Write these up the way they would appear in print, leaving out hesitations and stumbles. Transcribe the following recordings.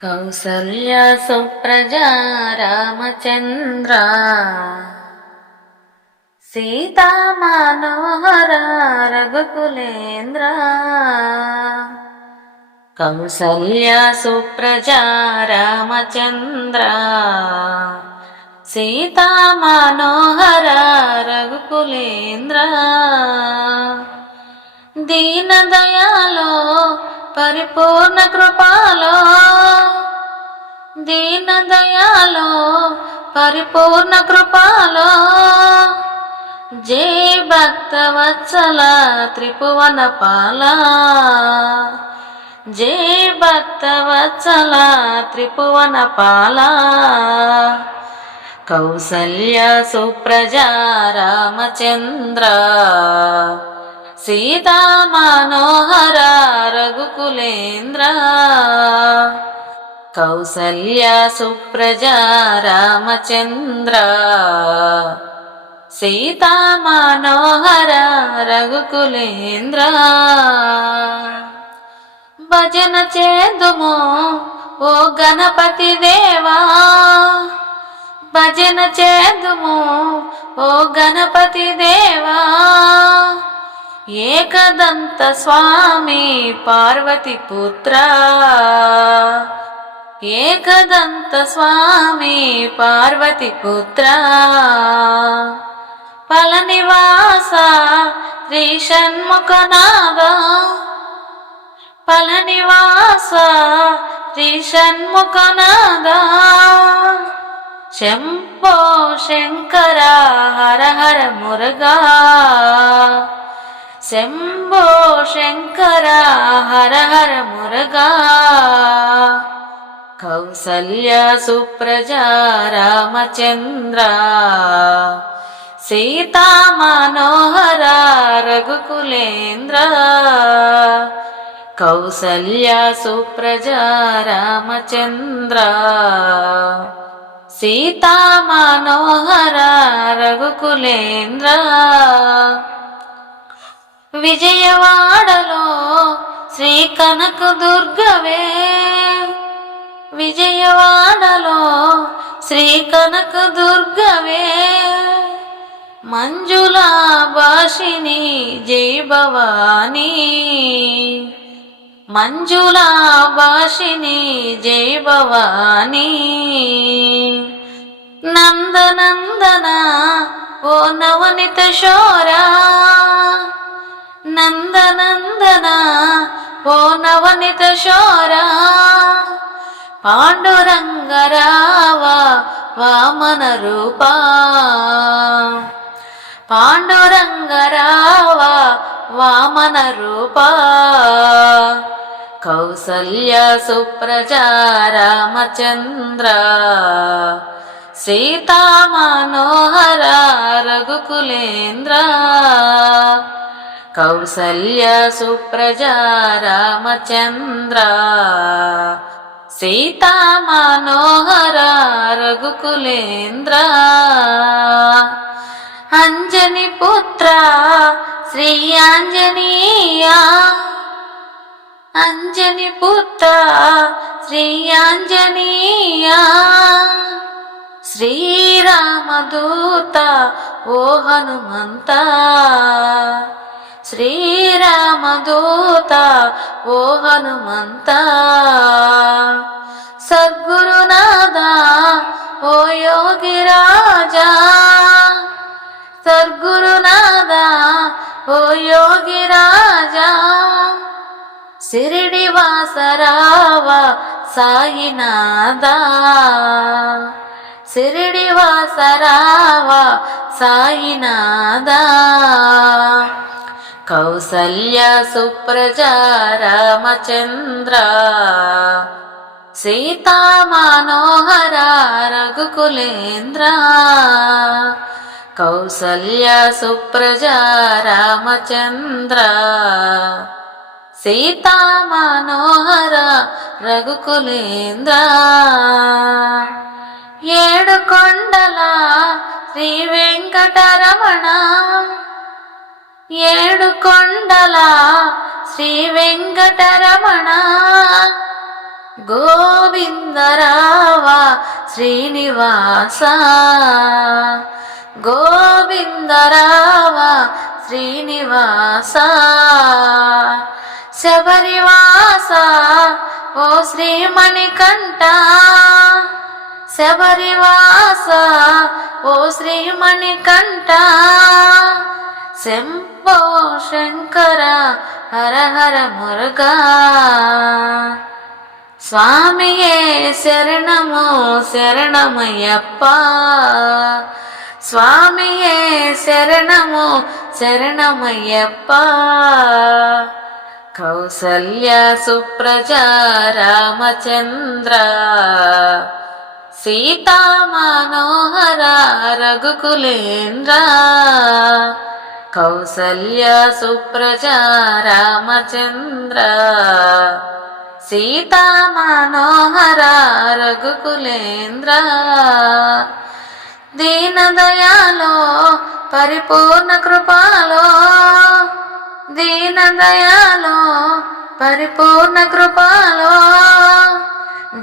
కౌసల్యా సుప్రజా రామచంద్ర సీతా మనోహర రఘుకులేంద్ర. కౌసల్యా సుప్రజా రామచంద్ర సీతా మనోహర రఘుకులేంద్ర. దీన దయాలో పరిపూర్ణ కృపాలో, దీన దయాలో పరిపూర్ణ కృపాలో, జై భక్త వత్సల త్రిభువన పాల, జై భక్త వత్సల త్రిభువన పాల. కౌసల్య సుప్రజా రామచంద్ర సీతా మనోహర రఘుకులేంద్ర. కౌసల్య సుప్రజా రామచంద్ర సీతా మనోహర రఘుకులేంద్ర. భజన చేదుము ఓ గణపతి దేవా, భజన చేదుము ఓ గణపతి దేవా. ఏకదంత స్వామి పార్వతి పుత్ర, ఏకదంత స్వామి పార్వతి పుత్ర. పళనివాస శ్రీ షణ్ముఖనాథ, పళనివాస శ్రీ షణ్ముఖనాథ. శంభో శంకర హర హర మురుగా, శంభో శంకర హర హర మురుగా. కౌసల్య సుప్రజా రామచంద్ర సీతా మనోహర రఘుకులేంద్ర. కౌసల్య సుప్రజా రామచంద్ర సీతా మనోహర రఘుకులేంద్ర. విజయవాడలో శ్రీ కనక దుర్గవే, విజయవాడలో శ్రీ కనక దుర్గవే. మంజులా భాషిని జై భవానీ, మంజులా భాషిని జై భవానీ. నందనందన ఓ నవనిత శోరా, నందనందన ఓ నవనిత శోరా. పాండురంగరావ వామన రూపా, పాండురంగరావ వామన రూపా. కౌసల్య సుప్రజా రామచంద్ర సీతా మనోహర రఘుకులేంద్ర. కౌసల్య సుప్రజా రామచంద్ర సీతా మనోహర రఘుకులేంద్ర. అంజని పుత్ర శ్రీ ఆంజనేయ, అంజని పుత్ర శ్రీ ఆంజనేయ. శ్రీరామదూత ఓ హనుమంత, శ్రీరామదూత ఓ హనుమంత. సద్గురునాథ ఓ యోగిరాజా, సద్గురునాథ ఓ యోగిరాజా. శిరిడి వాసరావ సాయినాథ, శిరిడి వాసరావ సాయినాథ. కౌసల్య సుప్రజా రామచంద్ర సీతా మనోహర రఘుకులేంద్ర. కౌసల్య సుప్రజా రామచంద్ర సీతా మనోహర రఘుకులేంద్ర. ఏడు కొండల శ్రీ వెంకటరమణ, ఏడు కొండల శ్రీ వెంకటరమణ. గోవింద రావ శ్రీనివాస గోవింద రావ శ్రీనివాస శబరివాస ఓ శ్రీమణికంఠ శబరివాస ఓ శ్రీమణికంఠ శంభో శంకర హర హర మురుగా స్వామియే శరణము శరణమయ్యప్ప స్వామియే శరణము శరణమయ్యప్ప కౌసల్య సుప్రజ రామచంద్ర సీతా మనోహర రఘుకులేంద్ర కౌసల్య సుప్రజ రామచంద్ర సీతా మనోహర రఘుకులేంద్ర దీనదయాలో పరిపూర్ణ కృపాలో దీనదయాలో పరిపూర్ణ కృపాలో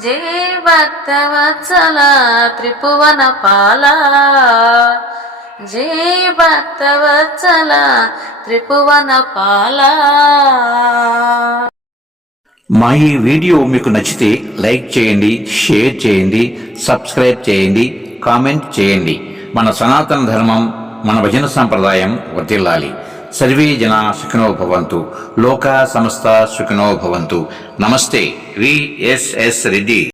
జై భక్తవత్సల త్రిభువన పాల జై భక్తవత్సల త్రిభువన పాల. మా ఈ వీడియో మీకు నచ్చితే లైక్ చేయండి, షేర్ చేయండి, సబ్స్క్రైబ్ చేయండి, కామెంట్ చేయండి. మన సనాతన ధర్మం, మన భజన సంప్రదాయం వర్ధిల్లాలి. సర్వే జనా సుఖినో భవంతు. లోకా సమస్త సుఖినో భవంతు. నమస్తే. విఎస్ఎస్ రెడ్డి.